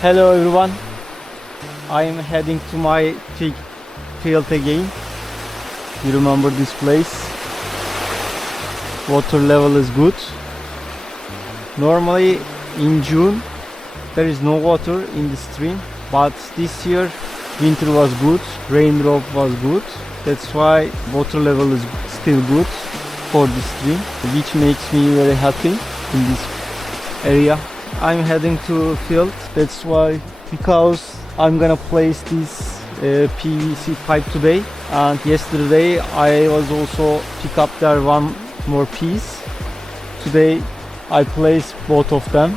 Hello everyone, I am heading to my fig field again. You remember this place? Water level is good. Normally in June there is no water in the stream, but this year winter was good, raindrop was good. That's why water level is still good for the stream, which makes me very happy in this area. I'm heading to field, that's why, because I'm gonna place this PVC pipe today, and yesterday I was also pick up there one more piece. Today I place both of them,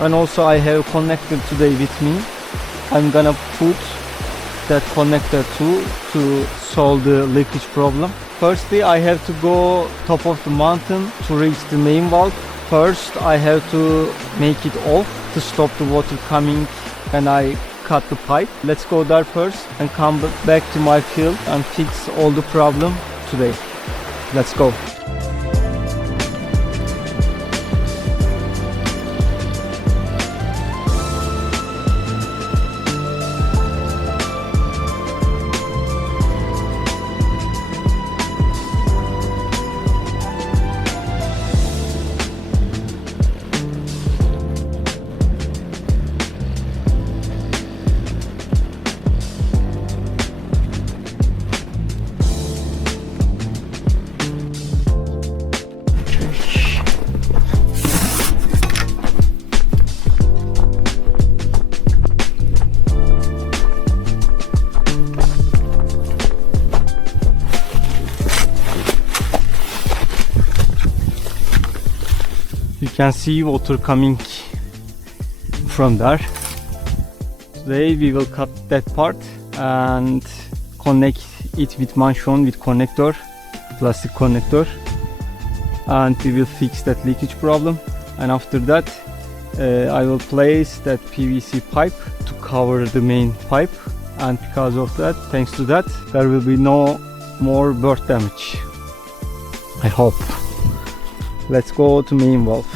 and also I have connector today with me. I'm gonna put that connector too to solve the leakage problem. Firstly, I have to go top of the mountain to reach the main valve. First, I have to make it off to stop the water coming when I cut the pipe. Let's go there first and come back to my field and fix all the problem today. Let's go. You can see water coming from there. Today we will cut that part and connect it with manchon with connector, plastic connector, and we will fix that leakage problem. And after that I will place that PVC pipe to cover the main pipe, and because of that, thanks to that, there will be no more bird damage, I hope. Let's go to main valve.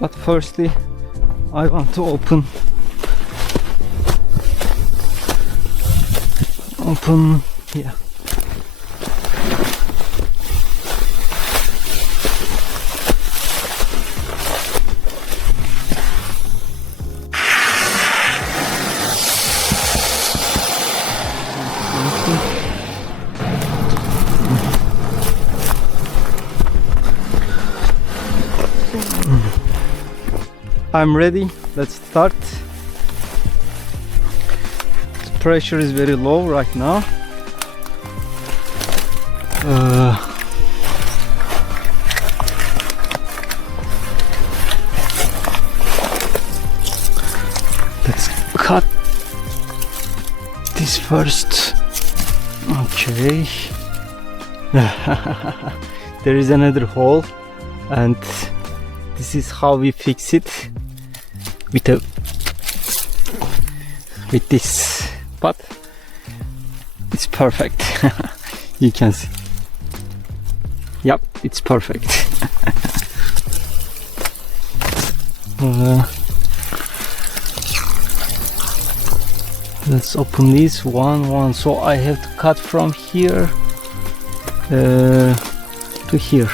But firstly, I want to open here. I'm ready, let's start. The pressure is very low right now. Let's cut this first. Okay. There is another hole, and this is how we fix it. With this, but it's perfect. You can see. Yep, it's perfect. Let's open this one. So I have to cut from here to here.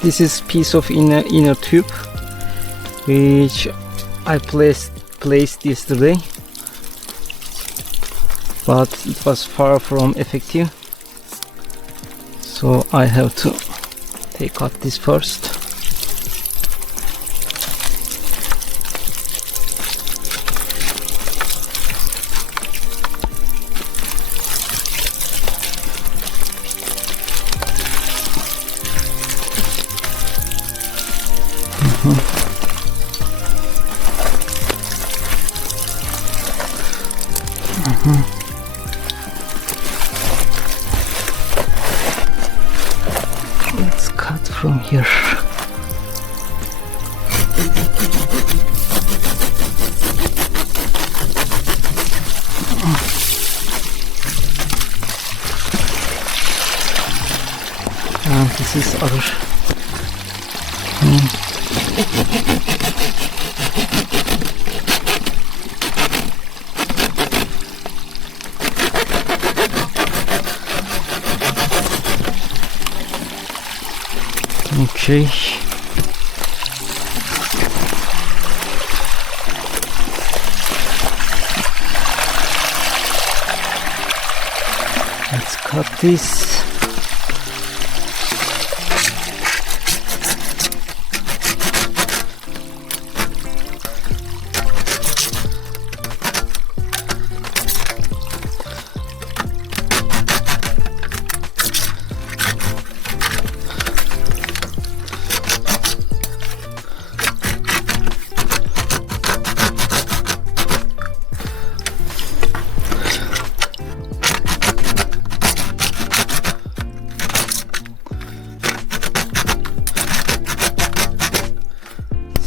This is piece of inner tube which I placed yesterday, but it was far from effective, so I have to take out this first. Let's cut from here. This is other. Okay. Let's cut this.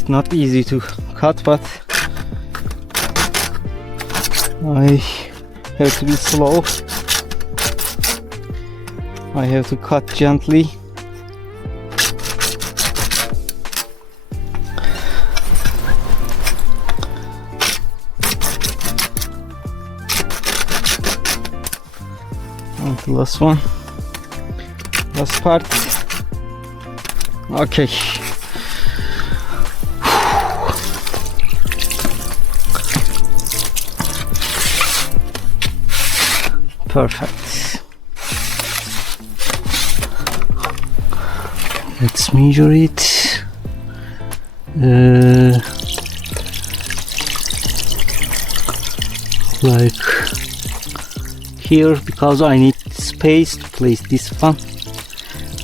Not easy to cut, but I have to be slow. I have to cut gently. And the last one, last part. Okay. Perfect. Let's measure it. Like here, because I need space to place this one.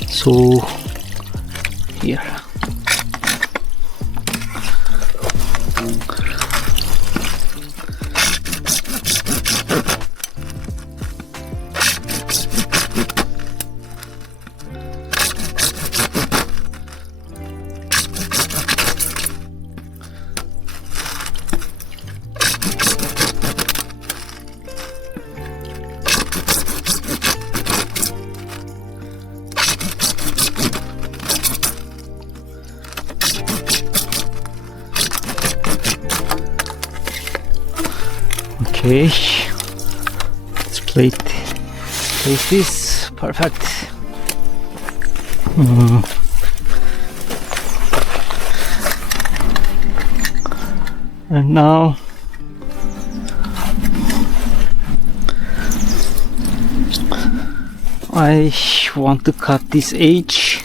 So here. Okay, let's place this. Perfect. And now I want to cut this edge.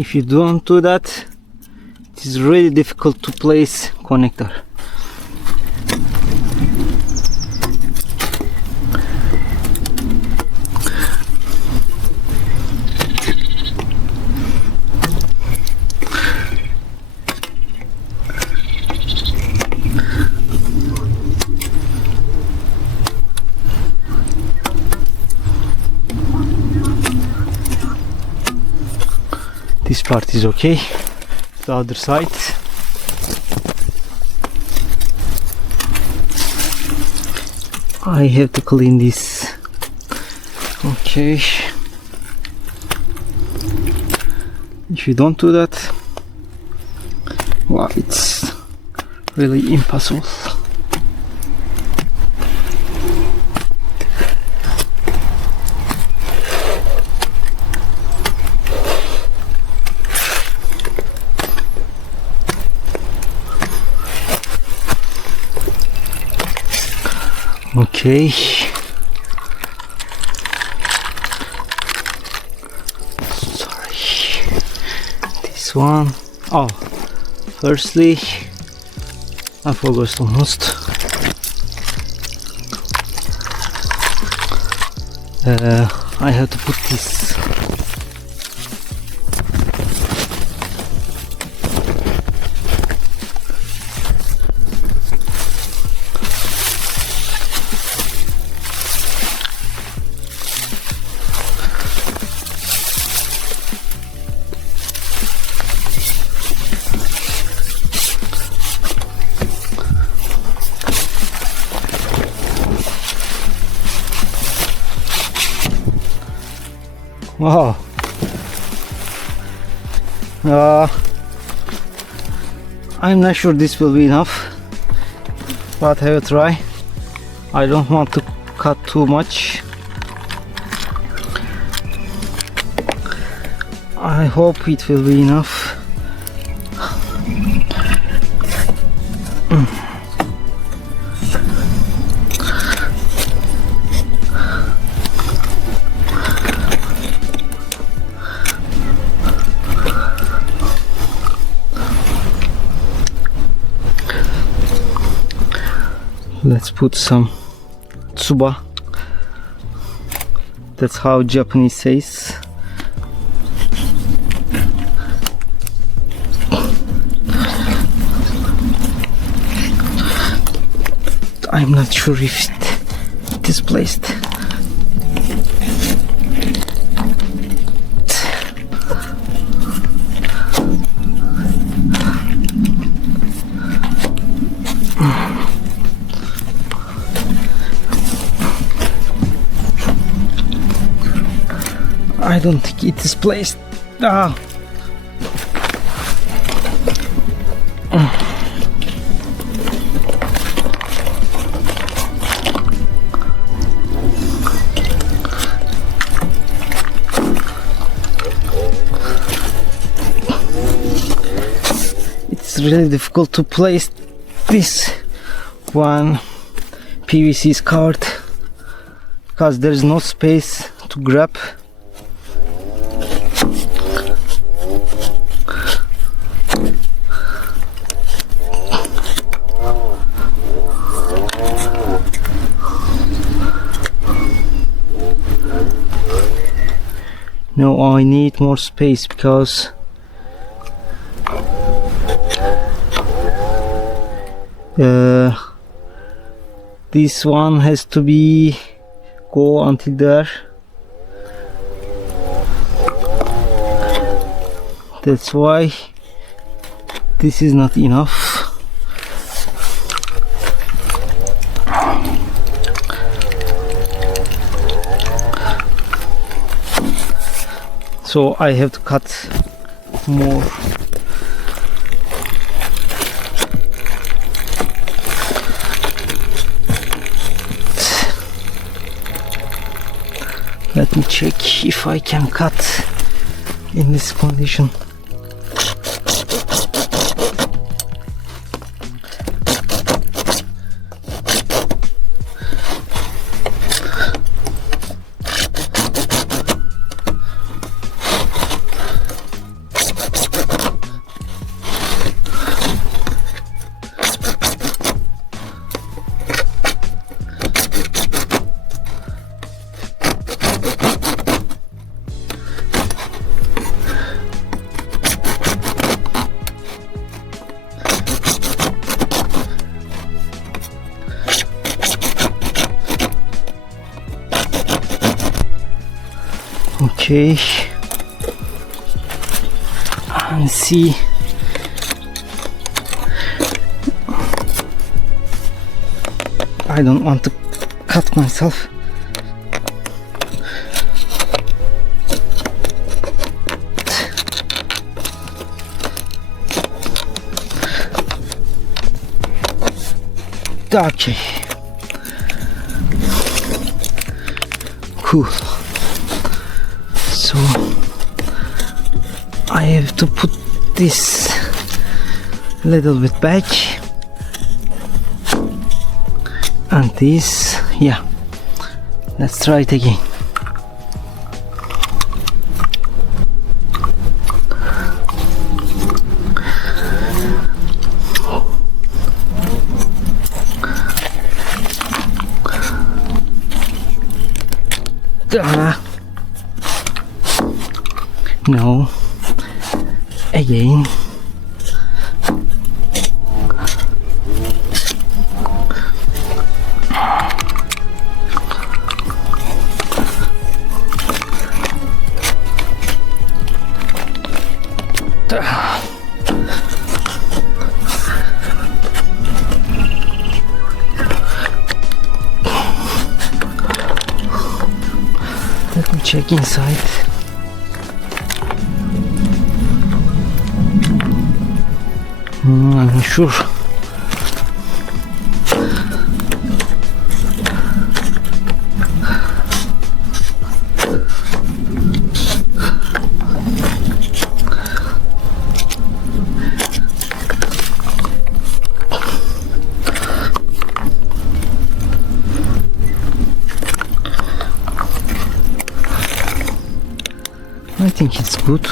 If you don't do that, it is really difficult to place connector. This part is okay. The other side. I have to clean this. Okay. If you don't do that, wow, it's really impossible. Okay. Sorry. This one. Oh, firstly, I forgot almost. I have to put this. Wow. I'm not sure this will be enough, but have a try. I don't want to cut too much. I hope it will be enough. Let's put some tsuba. That's how Japanese says. I'm not sure if it is placed. I don't think it is placed. Ah. It's really difficult to place this one. PVC is covered because there is no space to grab. No, I need more space because this one has to be go until there. That's why this is not enough. So I have to cut more. Let me check if I can cut in this condition. Okay, and see. I don't want to cut myself. Okay, cool. So I have to put this a little bit back and this, yeah. Let's try it again. No, again. Let me check inside. I'm not sure. I think it's good.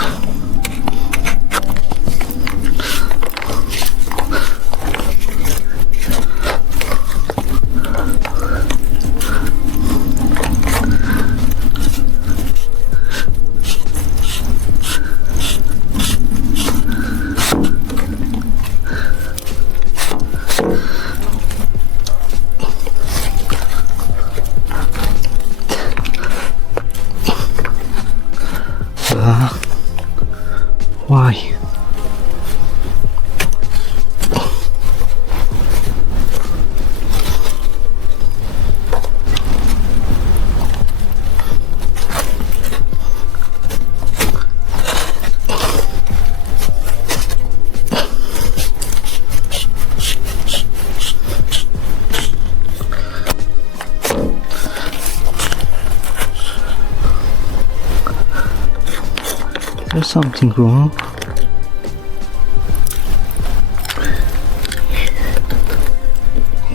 Why? There's something wrong.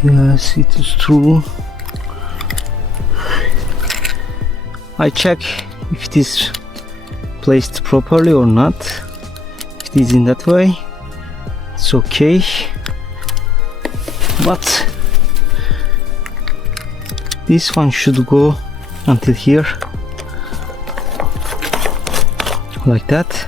Yes, it is true. I check if it is placed properly or not. If it is in that way, it's okay. But this one should go until here, like that.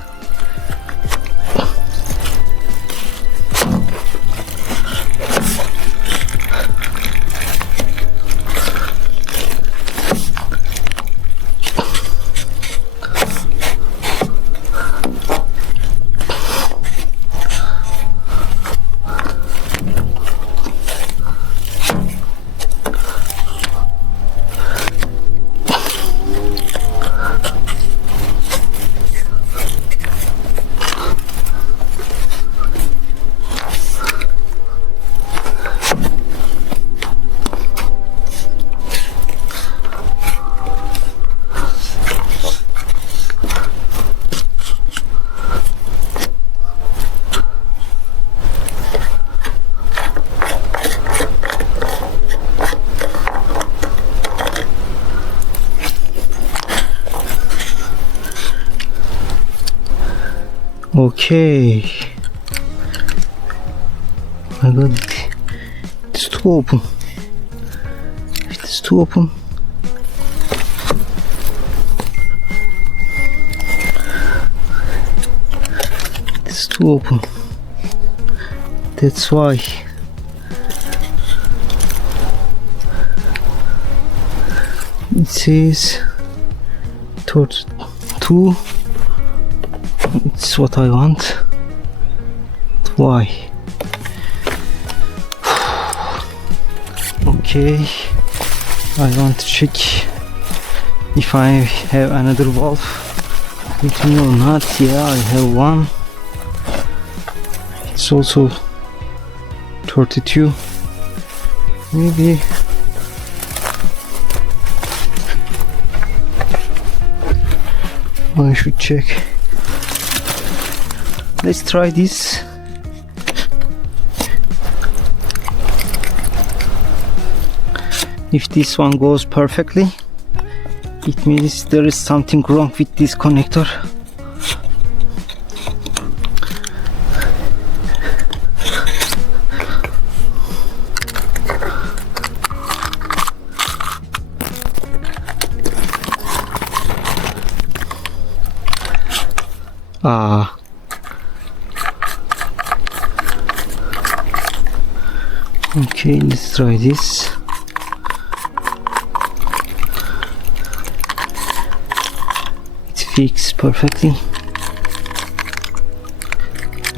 Okay, I got it. It's too open. It is too open. It's too open. That's why. It says 32. It's what I want. Why? Okay, I want to check if I have another valve with me or not. Yeah, I have one. It's also 32. Maybe I should check. Let's try this. If this one goes perfectly, it means there is something wrong with this connector. Okay, let's try this. It's fixed perfectly.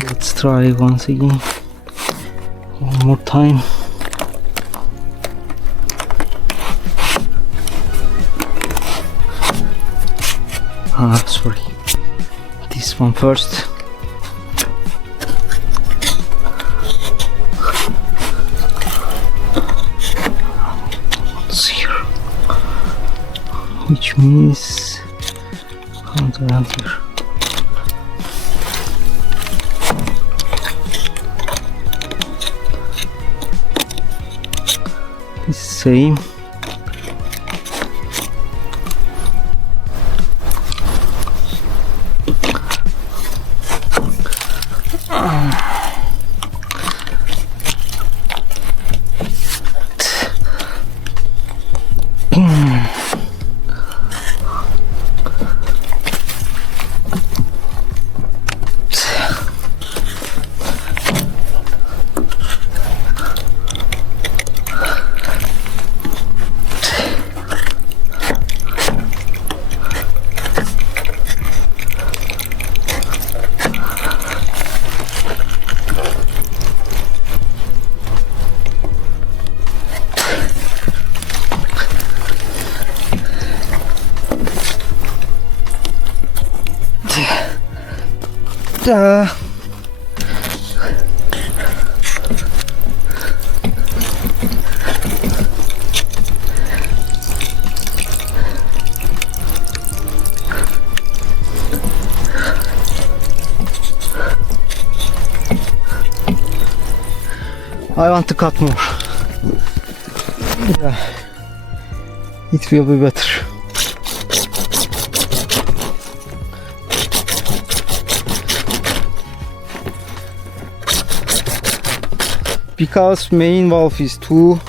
Let's try once again. One more time. Sorry. This one first. which means can't around here. This same. I want to cut more. Yeah, it will be better. Because main valve is too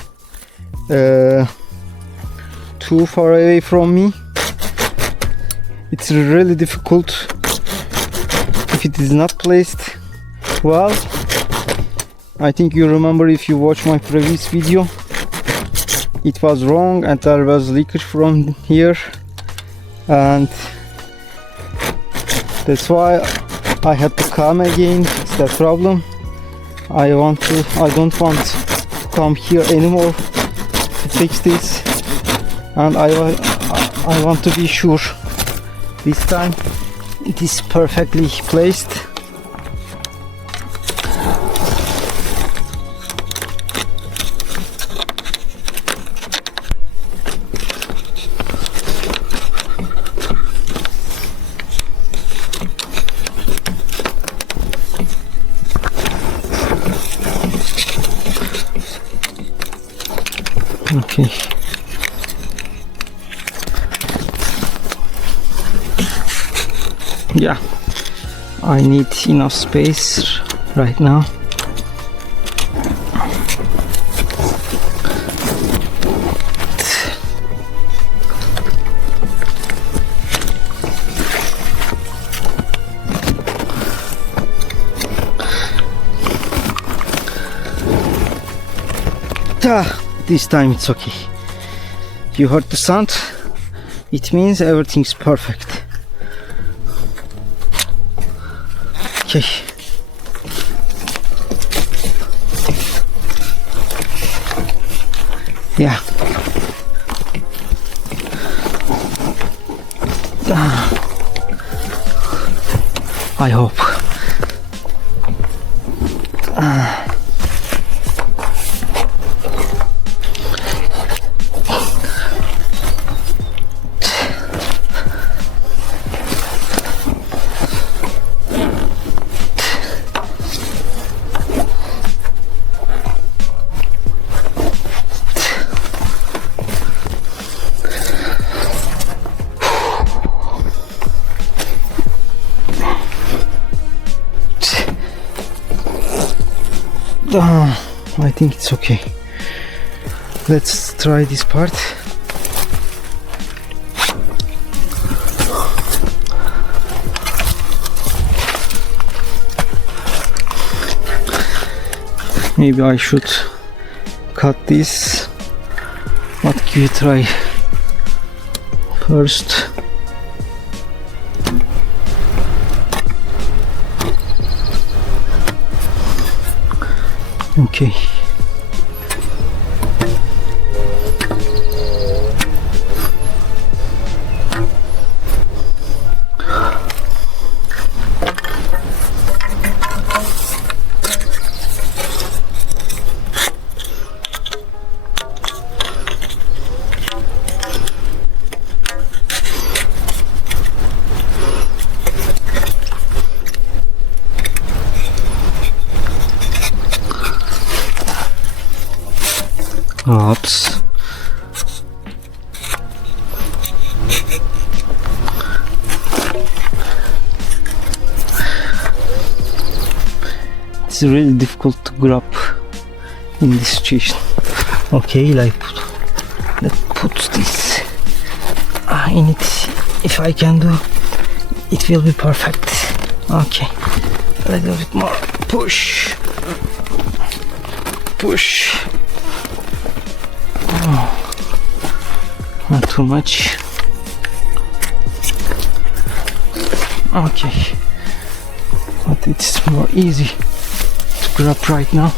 far away from me, it's really difficult if it is not placed well. I think you remember if you watch my previous video, it was wrong and there was leakage from here, and that's why I had to come again. It's that problem. I don't want to come here anymore to fix this, and I want to be sure this time it is perfectly placed. Okay. Yeah, I need enough space right now. This time it's okay. You heard the sound? It means everything's perfect. Okay. Yeah. I hope. I think it's okay. Let's try this part. Maybe I should cut this, but give it a try first. Okay. Oops. It's really difficult to grab in this situation. Okay, let's put this in it. If I can do, it will be perfect. Okay, a little bit more. Push. Oh, not too much. Okay, but it's more easy to grab right now.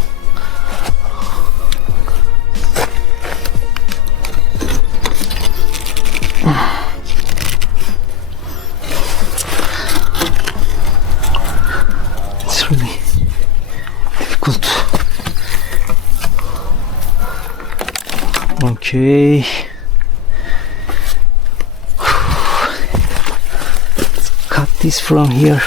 It's really difficult. Okay. Let's cut this from here.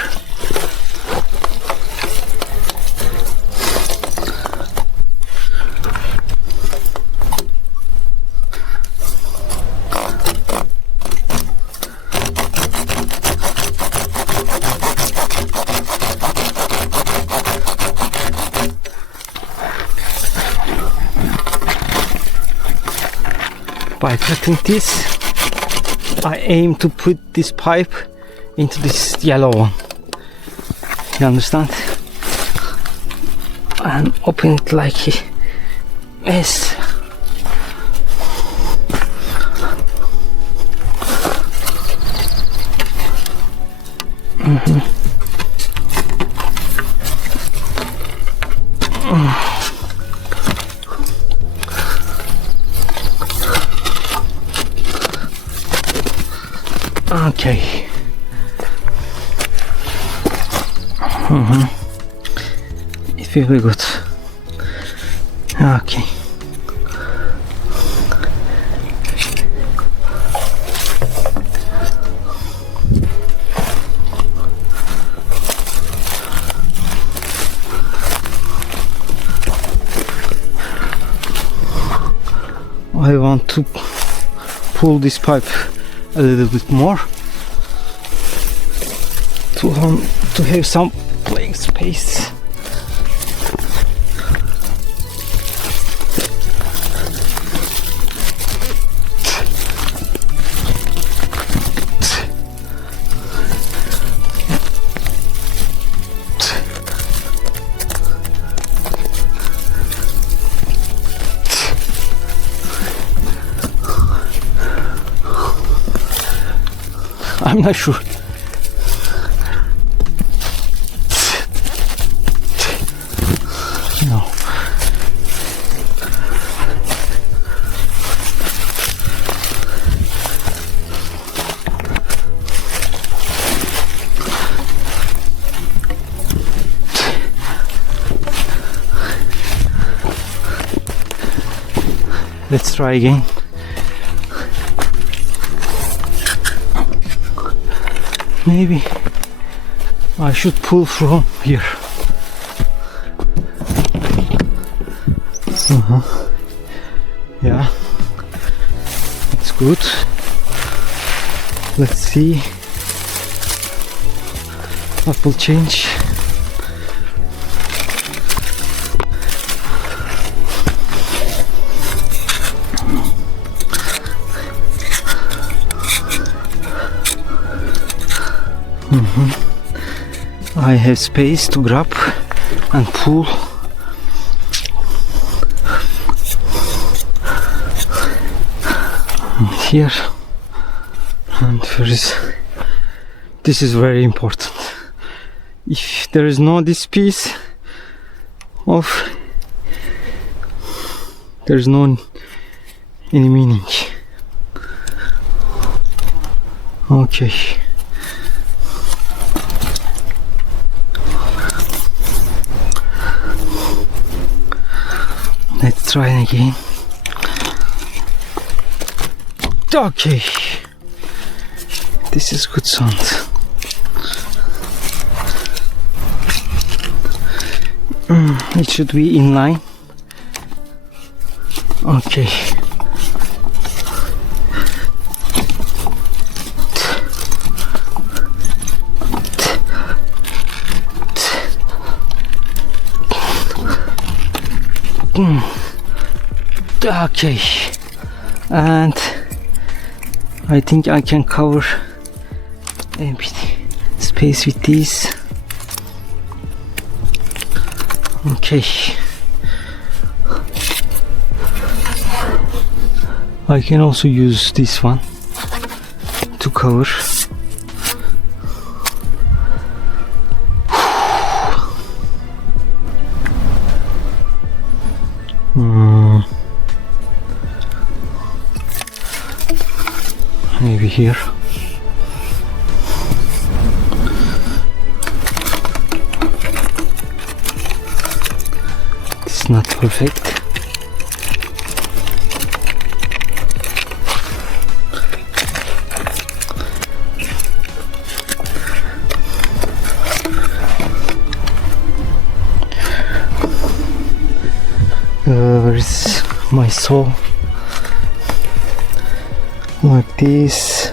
By cutting this, I aim to put this pipe into this yellow one. You understand? And open it like this. Okay. It will be good. Okay. I want to pull this pipe a little bit more to have some playing space. I'm not sure. No. Let's try again. Maybe I should pull from here. Yeah, it's good. Let's see what will change. I have space to grab and pull. And here and this is very important. If there is no this piece of, there is no any meaning. Okay. Let's try it again. Okay, this is good sound. It should be in line. Okay. Okay, and I think I can cover a bit space with these. Okay, I can also use this one to cover. Maybe here. It's not perfect. Where is my saw? Like this.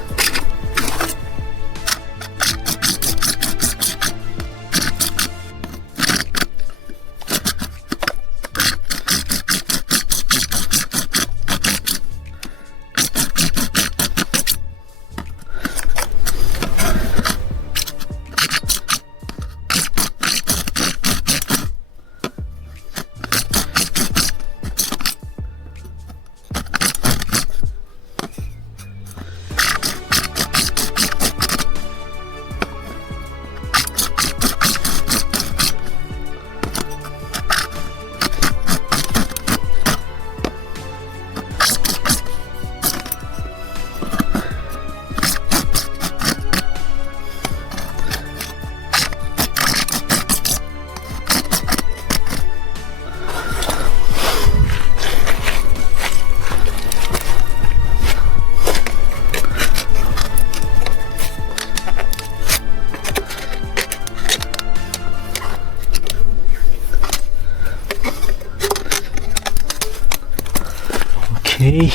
Okay,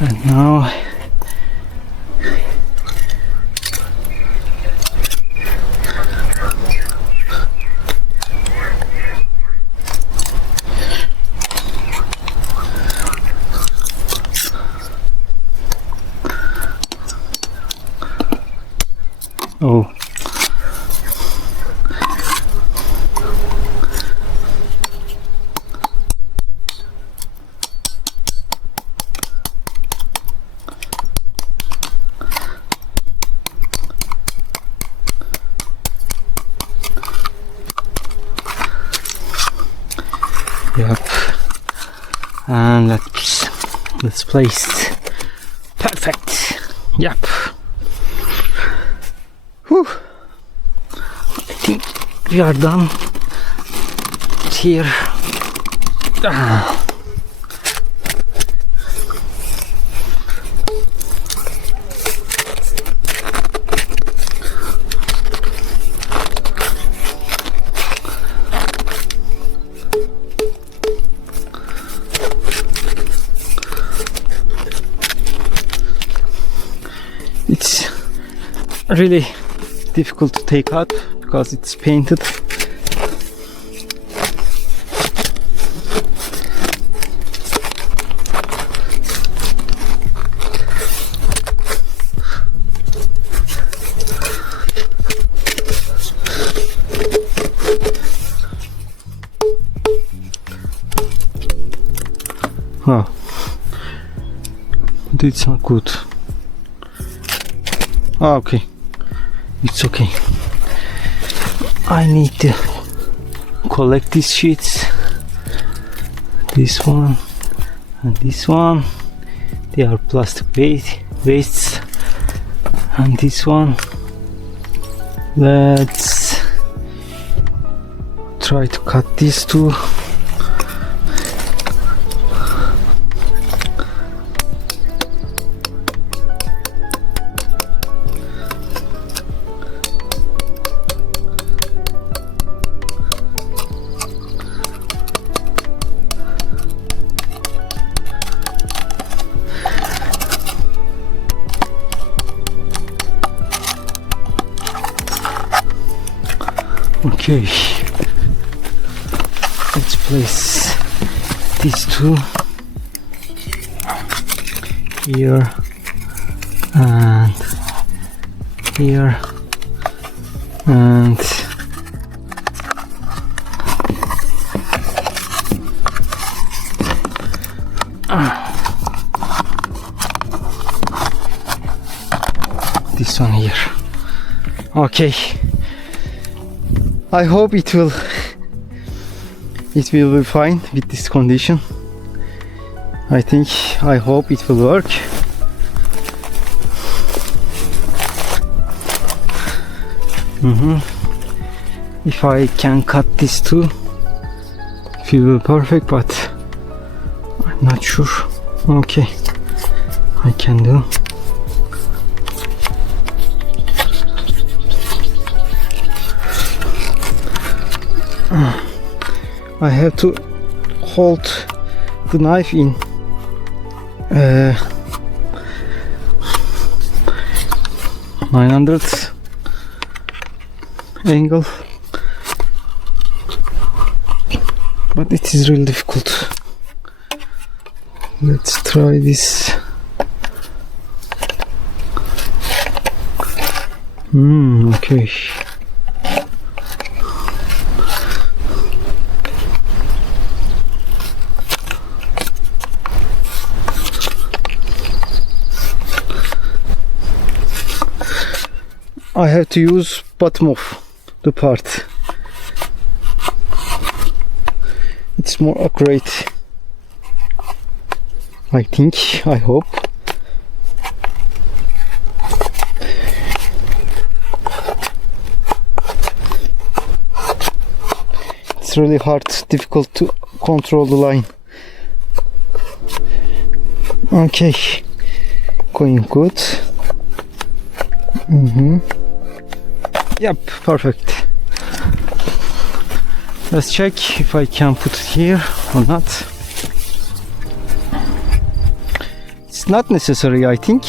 and now oh. Yep, and let's place it. Perfect. Yep. Whew. I think we are done here. It's really difficult to take out because it's painted. Oh, it's not good. Oh, okay, it's okay. I need to collect these sheets. This one and this one. They are plastic wastes. And this one. Let's try to cut these two. Okay, let's place these two here and here and this one here. Okay, I hope it will be fine with this condition. I hope it will work. If I can cut this too, it will be perfect, but I'm not sure. Okay, I can do. I have to hold the knife in 900 angle, but it is really difficult. Let's try this. Okay. I have to use bottom of the part. It's more accurate, I think, I hope. It's really hard, difficult to control the line. Okay, going good. Yep, perfect. Let's check if I can put it here or not. It's not necessary, I think,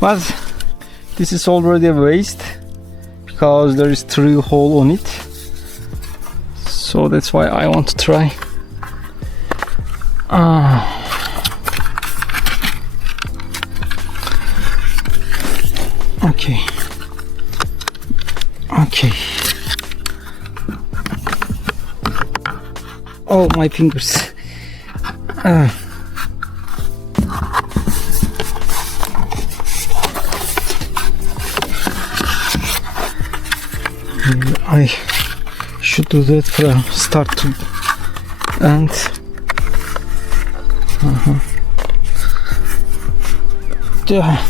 but this is already a waste because there is 3 holes on it, so that's why I want to try. Okay. Oh, my fingers. I should do that from start to end. Yeah.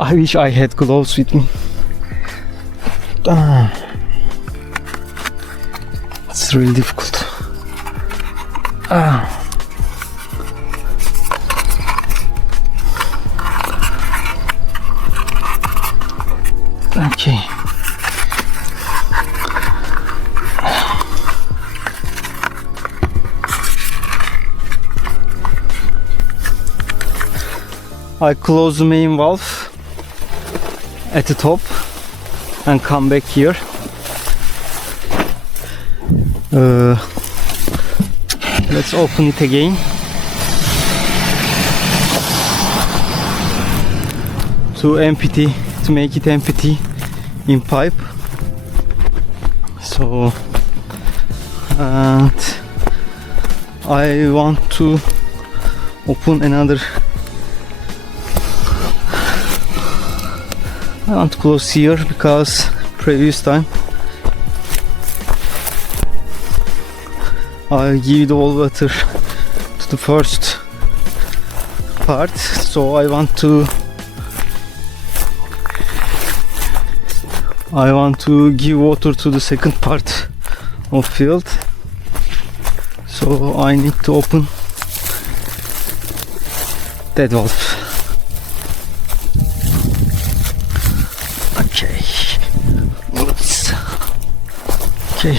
I wish I had gloves with me. It's really difficult. Okay. I close the main valve at the top and come back here. Let's open it again. To make it empty in pipe. So, and I want to open another. I want to close here because previous time I give the all water to the first part, so I want to give water to the second part of field, so I need to open that valve. Okay. Oops. Okay.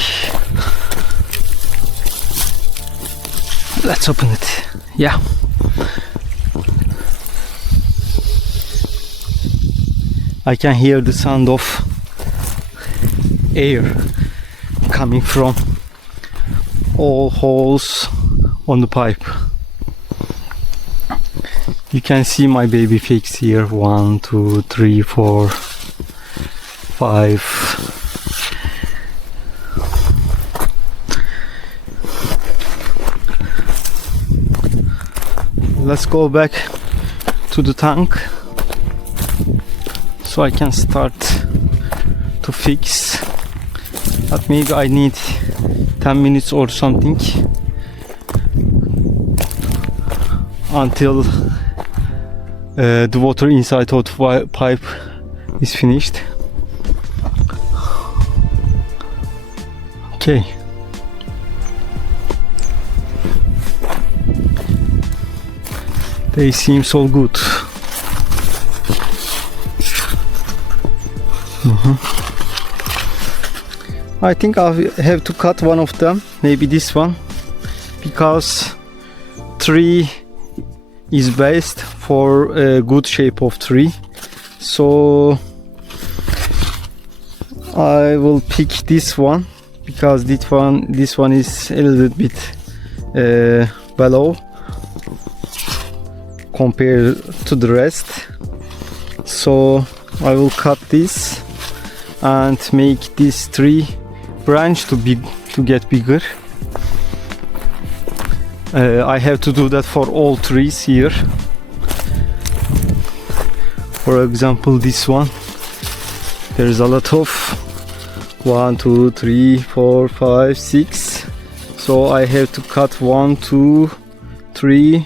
Let's open it. Yeah. I can hear the sound of air coming from all holes on the pipe. You can see my baby figs here. 1, 2, 3, 4, 5. Let's go back to the tank so I can start to fix. But maybe I need 10 minutes or something until the water inside of the pipe is finished. Okay. They seem so good. I think I have to cut one of them, maybe this one, because tree is best for a good shape of tree. So I will pick this one because this one is a little bit below compared to the rest. So I will cut this and make this tree branch to get bigger. I have to do that for all trees here. For example, this one, there is a lot of 1, 2, 3, 4, 5, 6. So I have to cut 1, 2, 3,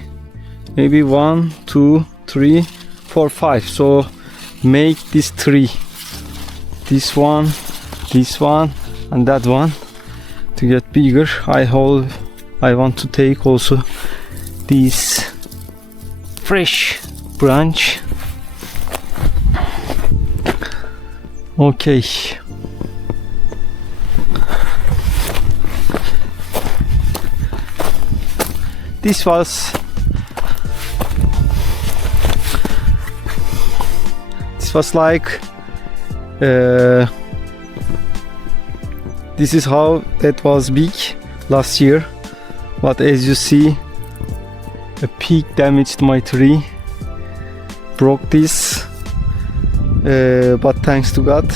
maybe 1, 2, 3, 4, 5. So make this tree, this one, and that one to get bigger. I want to take also this fresh branch. Okay. This was like this is how that was big last year, but as you see, a pig damaged my tree, broke this, but thanks to God,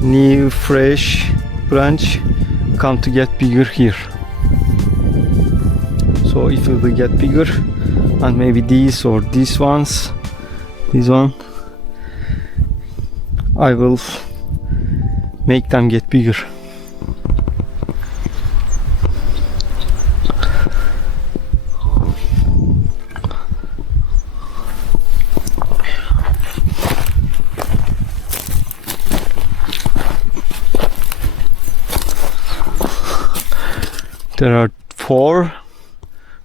new fresh branch come to get bigger here. So it will get bigger, and maybe these or these ones, this one, I will make them get bigger. There are 4,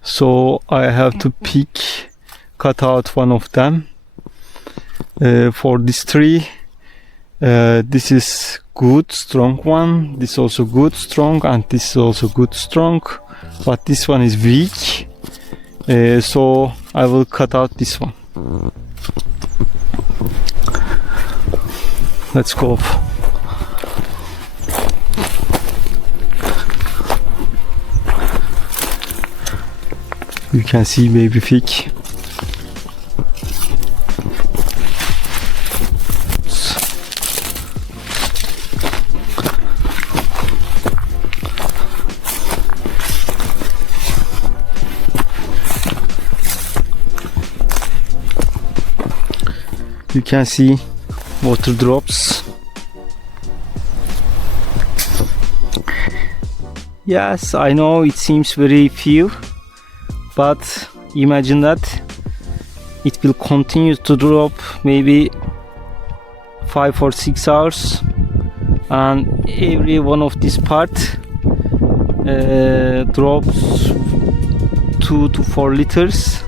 so I have to cut out one of them. For this tree, this is good, strong one. This is also good, strong, and this is also good, strong. But this one is weak, so I will cut out this one. Let's go. You can see baby fig. You can see water drops. Yes, I know it seems very few, but imagine that it will continue to drop maybe 5 or 6 hours, and every one of this part drops 2 to 4 liters.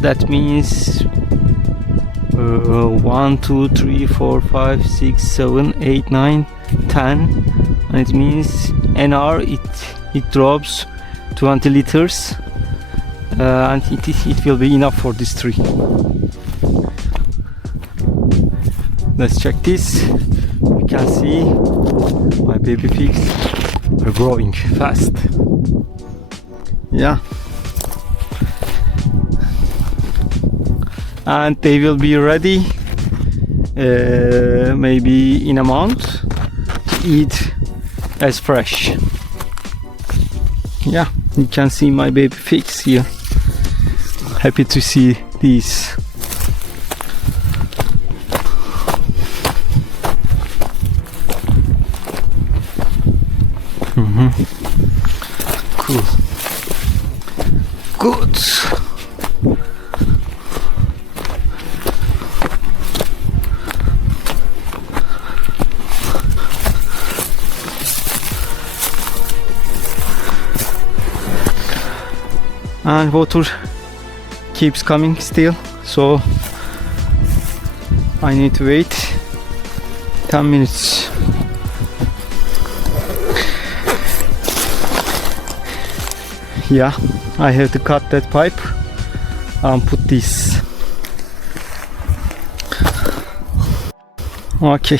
That means 1, 2, 3, 4, 5, 6, 7, 8, 9, 10, and it means an hour it drops 20 liters, and it will be enough for this tree. Let's check this. You can see my baby pigs are growing fast. Yeah. And they will be ready maybe in a month to eat as fresh. Yeah, you can see my baby pigs here. Happy to see these. Cool. Good. And water keeps coming still, so I need to wait 10 minutes. Yeah, I have to cut that pipe and put this. Okay.